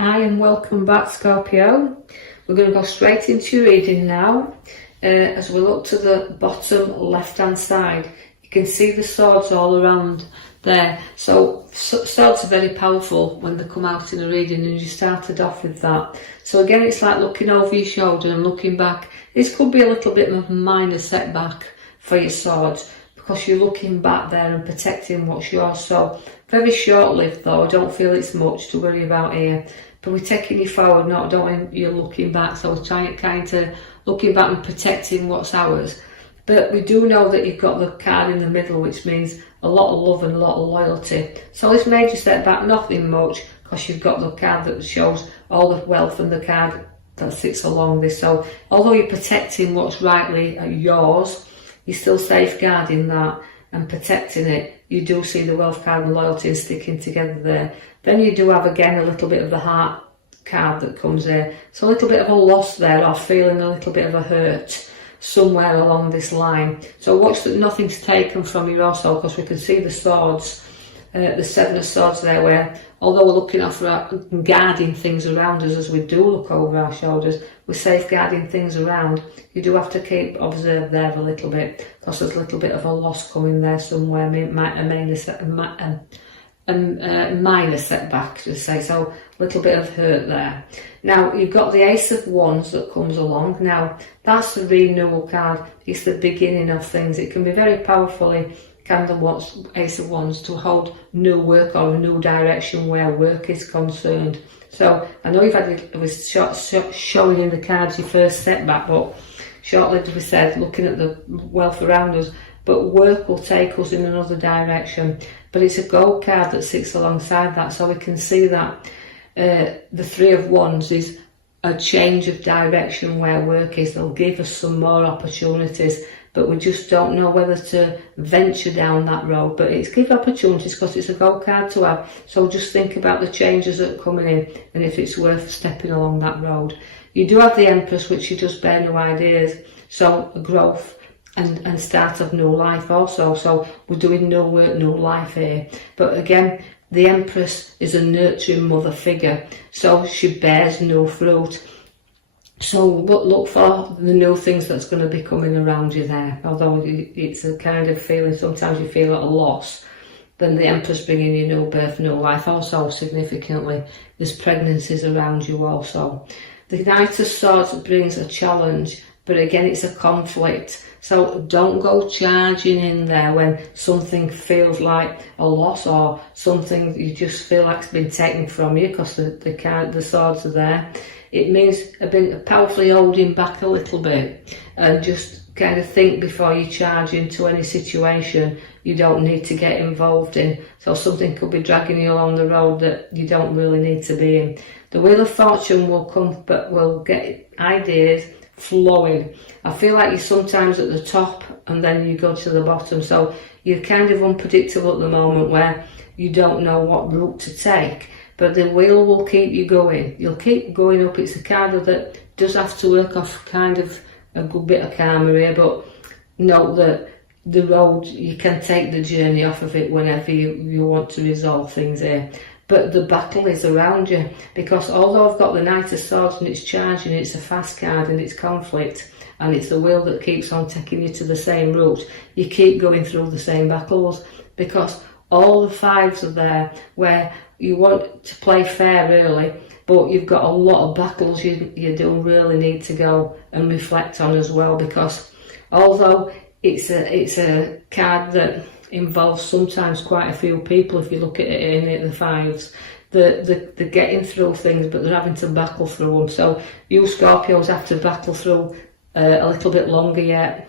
Hi and welcome back, Scorpio. We're going to go straight into your reading now. As we look to the bottom left hand side, you can see the swords all around there. So swords are very powerful when they come out in a reading, and you started off with that. So again, it's like looking over your shoulder and looking back. This could be a little bit of a minor setback for your swords, because you're looking back there and protecting what's yours. So very short-lived though, I don't feel it's much to worry about here. But we're taking you forward, not you're looking back. So we're trying kind of looking back and protecting what's ours. But we do know that you've got the card in the middle, which means a lot of love and a lot of loyalty. So this major setback, nothing much, because you've got the card that shows all the wealth and the card that sits along this. So although you're protecting what's rightly yours, you're still safeguarding that and protecting it. You do see the wealth card and loyalty and sticking together there. Then you do have again a little bit of the heart card that comes there. So a little bit of a loss there, or feeling a little bit of a hurt somewhere along this line. So watch that nothing's taken from you also, because we can see the swords, the seven of swords there, where although we're looking out for and guarding things around us as we do look over our shoulders, we're safeguarding things around. You do have to keep observe there a little bit, because there's a little bit of a loss coming there somewhere, a minor setback, just say, so a little bit of hurt there. Now you've got the Ace of Wands that comes along. Now that's the renewal card. It's the beginning of things. It can be very powerfully Ace of Wands to hold new work or a new direction where work is concerned. So I know you've had it was showing in the cards your first setback, but short-lived, we said, looking at the wealth around us, but work will take us in another direction. But it's a gold card that sits alongside that, so we can see that the Three of Wands is a change of direction where work is. They'll give us some more opportunities, but we just don't know whether to venture down that road. But it's give opportunities, because it's a gold card to have. So just think about the changes that are coming in and if it's worth stepping along that road. You do have the Empress, which you just bear new ideas. So a growth and start of new life also. So we're doing new work, new life here. But again, the Empress is a nurturing mother figure, so she bears new fruit. So look for the new things that's going to be coming around you there. Although it's a kind of feeling, sometimes you feel at a loss, then the Empress bringing you new birth, new life. Also significantly, there's pregnancies around you also. The Knight of Swords brings a challenge, but again it's a conflict. So don't go charging in there when something feels like a loss, or something you just feel like it's been taken from you, because the swords are there. It means a bit powerfully holding back a little bit, and just kind of think before you charge into any situation you don't need to get involved in. So something could be dragging you along the road that you don't really need to be in. The Wheel of Fortune will come, but will get ideas flowing. I feel like you're sometimes at the top and then you go to the bottom, so you're kind of unpredictable at the moment, where you don't know what route to take, but the wheel will keep you going. You'll keep going up. It's a card that does have to work off kind of a good bit of karma here, but note that the road, you can take the journey off of it whenever you want to resolve things here. But the battle is around you, because although I've got the Knight of Swords and it's charging, it's a fast card and it's conflict, and it's the wheel that keeps on taking you to the same route, you keep going through the same battles, because all the fives are there where you want to play fair really, but you've got a lot of battles you do really need to go and reflect on as well, because although it's a card that involves sometimes quite a few people, if you look at it in the fives, they're getting through things, but they're having to battle through them. So you Scorpios have to battle through a little bit longer yet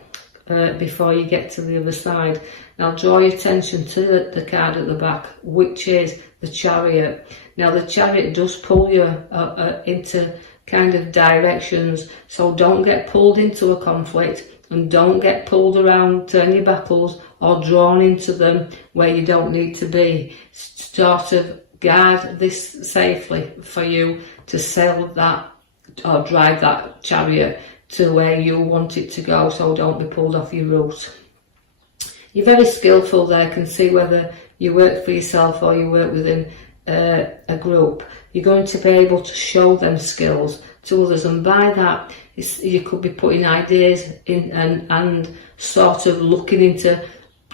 before you get to the other side. Now draw your attention to the card at the back, which is the Chariot. Now the Chariot does pull you into kind of directions, so don't get pulled into a conflict, and don't get pulled around to any battles or drawn into them where you don't need to be. Sort of guard this safely for you to sail that or drive that chariot to where you want it to go, so don't be pulled off your route. You're very skillful there, can see whether you work for yourself or you work within a group. you're going to be able to show them skills to others, and by that you could be putting ideas in and sort of looking into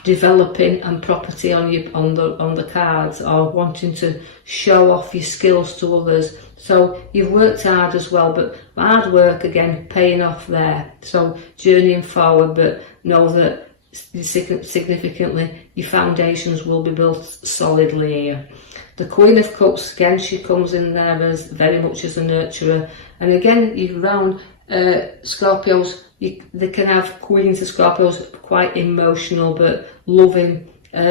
developing and property on the cards, or wanting to show off your skills to others. So you've worked hard as well, but hard work again paying off there. So journeying forward, but know that significantly your foundations will be built solidly here. The Queen of Cups, again, she comes in there as very much as a nurturer, and again you round Scorpios, they can have Queens of Scorpios quite emotional but loving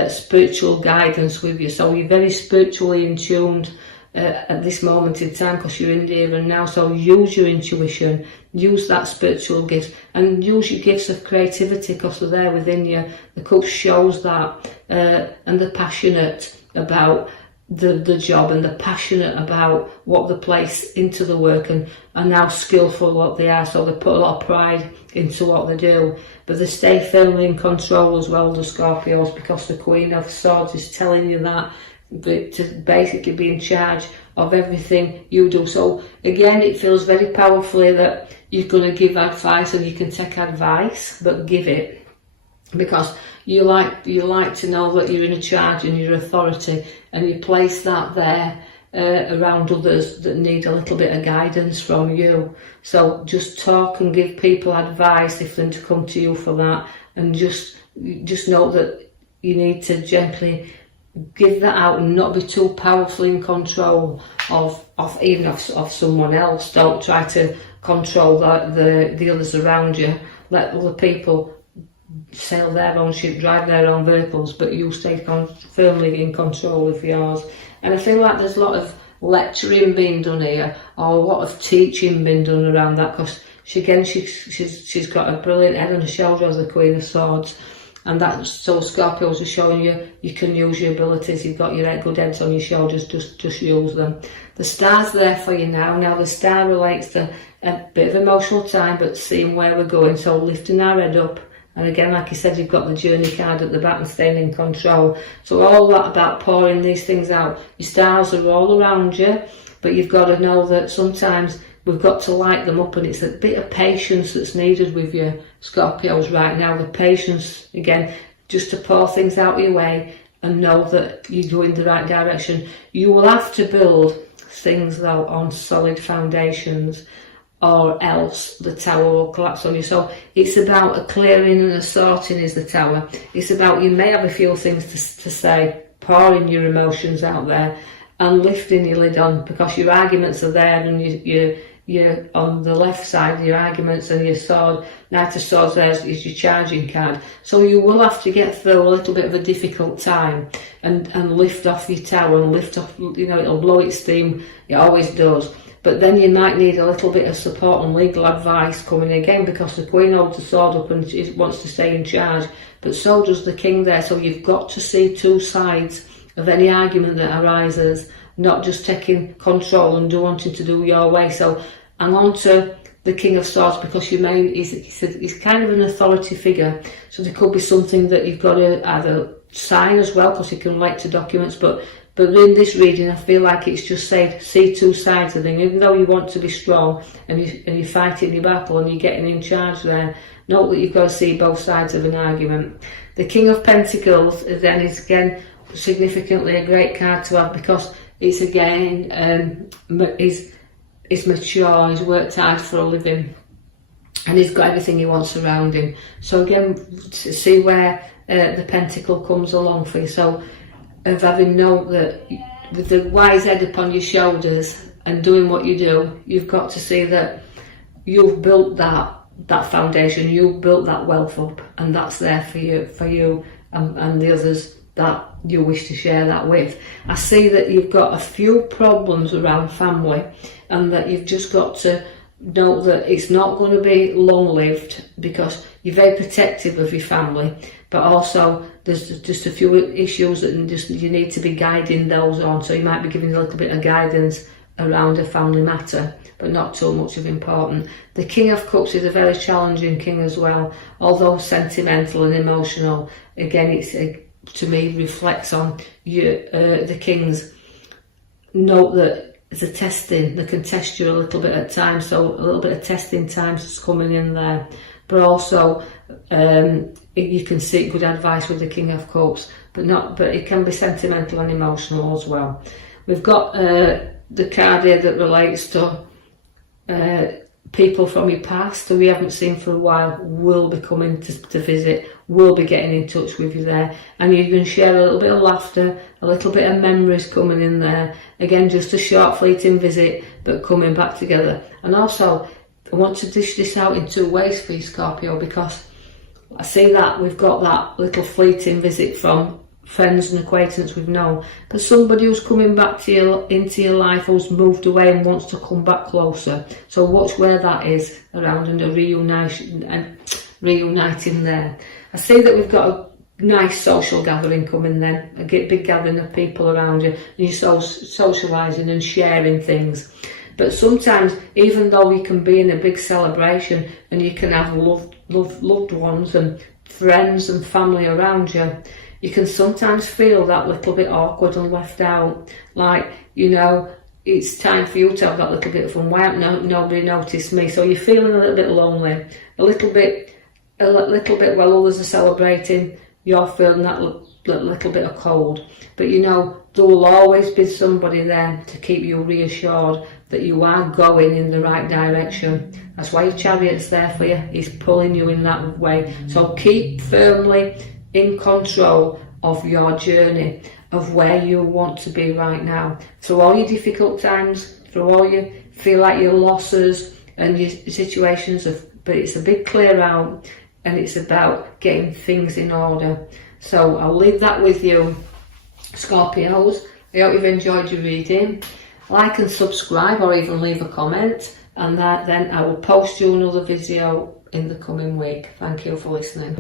spiritual guidance with you, so you're very spiritually in tuned at this moment in time because you're in the here and now. So use your intuition, use that spiritual gift, and use your gifts of creativity because they're there within you. The Cup shows that, and they're passionate about the job, and they're passionate about what they place into the work, and are now skillful what they are, so they put a lot of pride into what they do, but they stay firmly in control as well, the Scorpios, because the Queen of Swords is telling you that, but to basically be in charge of everything you do. So again, it feels very powerfully that you're going to give advice, and you can take advice, but give it, because you like to know that you're in charge and you're authority, and you place that there around others that need a little bit of guidance from you. So just talk and give people advice if they're to come to you for that, and just know that you need to gently give that out and not be too powerfully in control of someone else. Don't try to control the others around you. Let other people sail their own ship, drive their own vehicles, but you stay firmly in control of yours. And I feel like there's a lot of lecturing being done here, or a lot of teaching being done around that, because she's got a brilliant head on her shoulder as the Queen of Swords, and that, so Scorpios are showing you can use your abilities. You've got your good heads on your shoulders, just use them. The star's there for you now. Now the star relates to a bit of emotional time, but seeing where we're going, so lifting our head up. And again, like you said, you've got the journey card at the back and staying in control. So all that about pouring these things out. Your stars are all around you, but you've got to know that sometimes we've got to light them up, and it's a bit of patience that's needed with your Scorpios right now. The patience, again, just to pour things out your way and know that you go in the right direction. You will have to build things though on solid foundations, or else the tower will collapse on you. So it's about a clearing and a sorting is the tower. It's about, you may have a few things to say, pouring your emotions out there and lifting your lid on, because your arguments are there, and you're on the left side, your arguments, and your sword, Knight of Swords there is your charging card. So you will have to get through a little bit of a difficult time and lift off your tower, and lift off, it'll blow its steam, it always does. But then you might need a little bit of support and legal advice coming again, because the Queen holds the sword up and she wants to stay in charge, but so does the King there. So you've got to see two sides of any argument that arises, not just taking control and wanting to do your way. So hang on to the King of Swords, because he's kind of an authority figure. So there could be something that you've got to either sign as well, because he can relate to documents, but in this reading, I feel like it's just said, see two sides of things. Even though you want to be strong and you're fighting your battle and you're getting in charge there, note that you've got to see both sides of an argument. The King of Pentacles then is again significantly a great card to have, because it's again, he's mature, he's worked hard for a living, and he's got everything he wants around him. So again, see where the pentacle comes along for you. So of having known that with the wise head upon your shoulders and doing what you do, you've got to see that you've built that foundation, you've built that wealth up, and that's there for you and the others that you wish to share that with. I see that you've got a few problems around family, and that you've just got to know that it's not going to be long-lived, because you're very protective of your family, but also there's just a few issues that you need to be guiding those on. So you might be giving a little bit of guidance around a family matter, but not too much of important. The King of Cups is a very challenging king as well, although sentimental and emotional. Again, it's to me reflects on you, the kings. Note that there's a testing. They can test you a little bit at times, so a little bit of testing times is coming in there. But also, you can seek good advice with the King of Cups, but it can be sentimental and emotional as well. We've got the card here that relates to people from your past who we haven't seen for a while will be coming to visit, will be getting in touch with you there, and you can share a little bit of laughter, a little bit of memories coming in there. Again, just a short fleeting visit, but coming back together. And also, I want to dish this out in two ways for you, Scorpio, because I see that we've got that little fleeting visit from friends and acquaintance we've known, but somebody who's coming back to you, into your life, who's moved away and wants to come back closer. So watch where that is around, and a reuniting there. I see that we've got a nice social gathering coming then, a big gathering of people around you, and you're socialising and sharing things. But sometimes, even though you can be in a big celebration and you can have loved ones and friends and family around you, you can sometimes feel that little bit awkward and left out. Like, you know, it's time for you to have that little bit of fun. Why haven't nobody noticed me? So you're feeling a little bit lonely, a little bit while others are celebrating, you're feeling that little bit of cold. But you know, there will always be somebody there to keep you reassured that you are going in the right direction. That's why your Chariot's there for you. He's pulling you in that way. So keep firmly in control of your journey, of where you want to be right now. Through all your difficult times, through all you feel like your losses and your situations, but it's a big clear out, and it's about getting things in order. So I'll leave that with you, Scorpios. I hope you've enjoyed your reading. Like and subscribe, or even leave a comment, and then I will post you another video in the coming week. Thank you for listening.